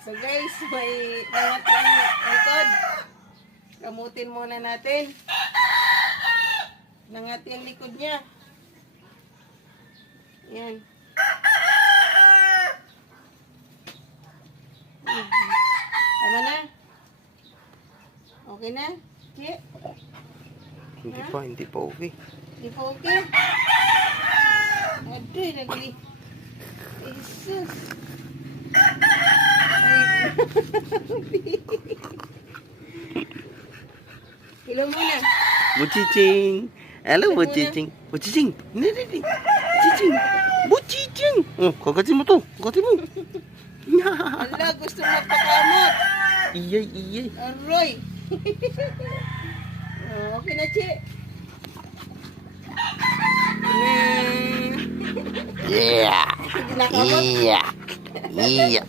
So guys, may nangat lang likod. Kamutin muna natin. Nangat yung likod niya. Yan. Tama na? Okay na? Chi? Hindi pa okay. Hindi pa okay? Aduh, lagi. Jesus. Hello muna. Bucicing. Hello, Bucicing. Bucicing. Ini. Bucicing. Bucicing. Oh, kakatin mo to. Kakatin mo. Ala, gusto magpakamot. Iya. Aroy. Oh, okay na, Chi. Yeah. Ginakabot. Iya.